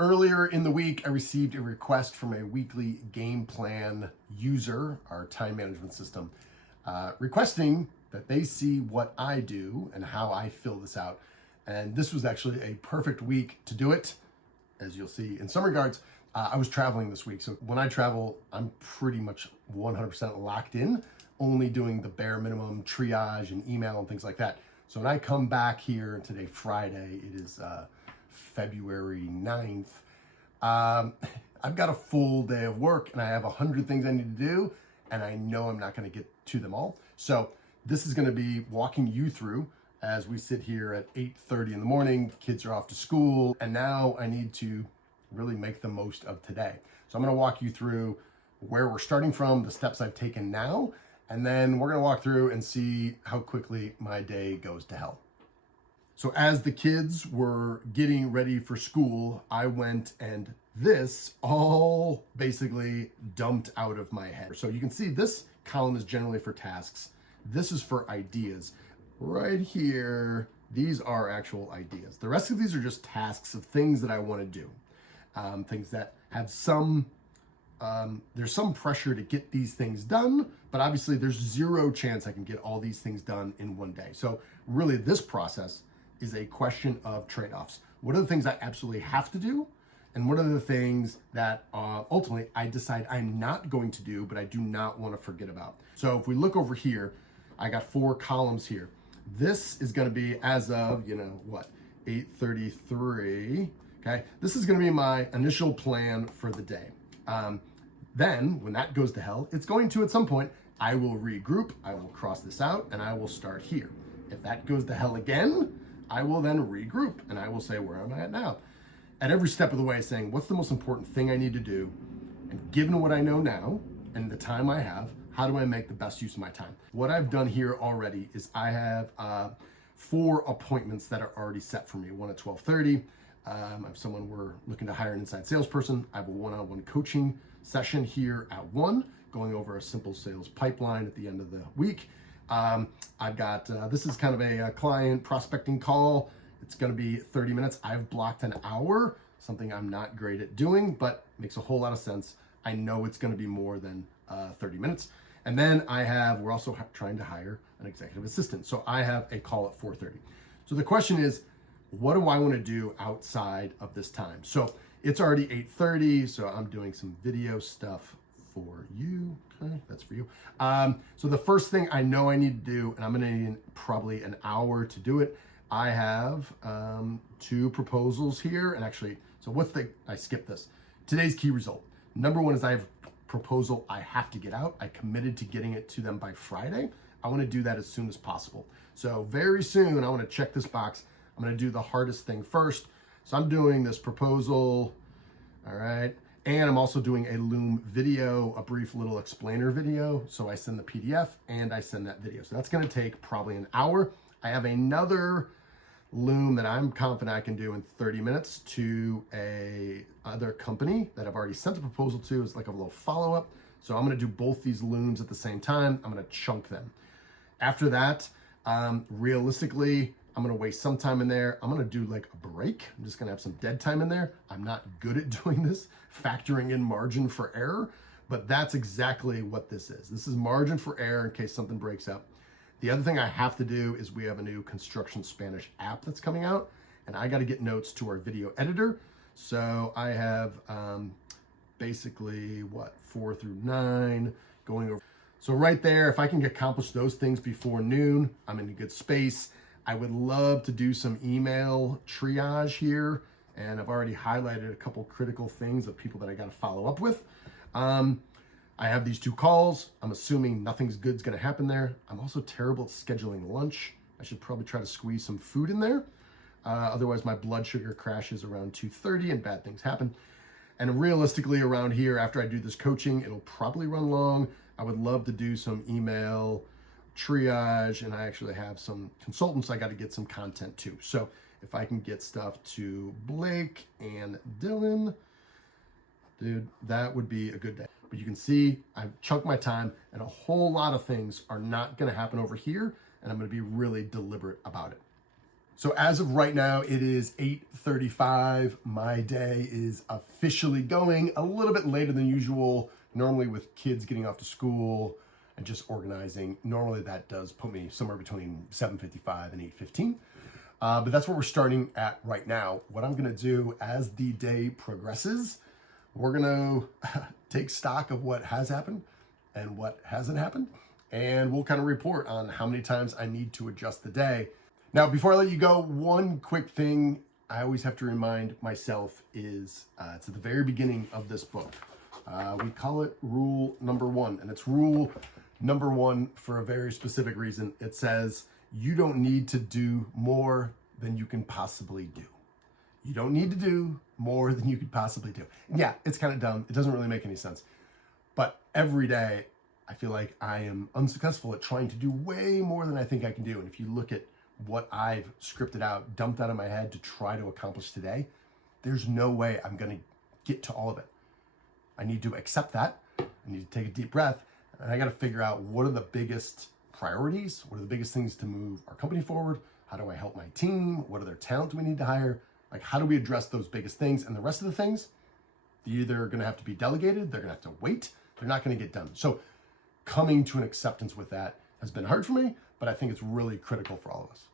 Earlier in the week, I received a request from a weekly game plan user, our time management system, requesting that they see what I do and how I fill this out. And this was actually a perfect week to do it. As you'll see in some regards, I was traveling this week. So when I travel, I'm pretty much 100% locked in, only doing the bare minimum triage and email and things like that. So when I come back here, today, Friday, it is February 9th, I've got a full day of work and I have 100 things I need to do, and I know I'm not going to get to them all. So this is going to be walking you through as we sit here at 8:30 in the morning, kids are off to school, and now I need to really make the most of today. So I'm going to walk you through where we're starting from, the steps I've taken now, and then we're going to walk through and see how quickly my day goes to hell. So as the kids were getting ready for school, I went and this all basically dumped out of my head. So you can see this column is generally for tasks. This is for ideas. Right here, these are actual ideas. The rest of these are just tasks of things that I want to do. Things that have there's some pressure to get these things done, but obviously there's zero chance I can get all these things done in one day. So really this process is a question of trade-offs. What are the things I absolutely have to do? And what are the things that ultimately I decide I'm not going to do, but I do not want to forget about? So if we look over here, I got 4 columns here. This is going to be as of, 8:33. Okay, this is going to be my initial plan for the day. Then when that goes to hell, it's going to at some point, I will regroup, I will cross this out, and I will start here. If that goes to hell again, I will then regroup and I will say, where am I at now? At every step of the way, saying, what's the most important thing I need to do? And given what I know now and the time I have, how do I make the best use of my time? What I've done here already is I have 4 appointments that are already set for me. One at 12:30. I have someone we're looking to hire an inside salesperson. I have a one-on-one coaching session here at 1, going over a simple sales pipeline at the end of the week. I've got, this is kind of a client prospecting call. It's going to be 30 minutes. I've blocked an hour, something I'm not great at doing, but makes a whole lot of sense. I know it's going to be more than 30 minutes. And then we're also trying to hire an executive assistant. So I have a call at 4:30. So the question is, what do I want to do outside of this time? So it's already 8:30, so I'm doing some video stuff for you. Okay, that's for you. So the first thing I know I need to do, and I'm gonna need probably an hour to do it, I have 2 proposals here, and actually, so I skipped this. Today's key result. Number 1 is I have a proposal I have to get out. I committed to getting it to them by Friday. I wanna do that as soon as possible. So very soon, I wanna check this box. I'm gonna do the hardest thing first. So I'm doing this proposal, all right? And I'm also doing a Loom video, a brief little explainer video. So I send the PDF and I send that video. So that's gonna take probably an hour. I have another Loom that I'm confident I can do in 30 minutes to a other company that I've already sent the proposal to. It's like a little follow-up. So I'm gonna do both these Looms at the same time. I'm gonna chunk them. After that, realistically, I'm gonna waste some time in there. I'm gonna do like a break. I'm just gonna have some dead time in there. I'm not good at doing this, factoring in margin for error, but that's exactly what this is. This is margin for error in case something breaks up. The other thing I have to do is we have a new construction Spanish app that's coming out, and I gotta get notes to our video editor. So I have basically 4 through 9 going over. So right there, if I can accomplish those things before noon, I'm in a good space. I would love to do some email triage here, and I've already highlighted a couple critical things of people that I got to follow up with. I have these 2 calls. I'm assuming nothing's good's going to happen there. I'm also terrible at scheduling lunch. I should probably try to squeeze some food in there. Otherwise, my blood sugar crashes around 2:30 and bad things happen. And realistically, around here, after I do this coaching, it'll probably run long. I would love to do some email triage, and I actually have some consultants I got to get some content to. So if I can get stuff to Blake and Dylan, dude, that would be a good day. But you can see I've chunked my time, and a whole lot of things are not going to happen over here, and I'm going to be really deliberate about it. So as of right now, it is 8:35. My day is officially going a little bit later than usual. Normally with kids getting off to school and just organizing, normally that does put me somewhere between 7:55 and 8:15. But that's what we're starting at right now. What I'm gonna do as the day progresses, we're gonna take stock of what has happened and what hasn't happened. And we'll kind of report on how many times I need to adjust the day. Now, before I let you go, one quick thing I always have to remind myself is it's at the very beginning of this book. We call it rule number one, and it's rule number one for a very specific reason. It says, you don't need to do more than you can possibly do. You don't need to do more than you could possibly do. And yeah, it's kind of dumb. It doesn't really make any sense. But every day, I feel like I am unsuccessful at trying to do way more than I think I can do. And if you look at what I've scripted out, dumped out of my head to try to accomplish today, there's no way I'm going to get to all of it. I need to accept that. I need to take a deep breath. And I got to figure out what are the biggest priorities? What are the biggest things to move our company forward? How do I help my team? What other talent do we need to hire? Like, how do we address those biggest things? And the rest of the things, they're either going to have to be delegated, they're going to have to wait, they're not going to get done. So coming to an acceptance with that has been hard for me, but I think it's really critical for all of us.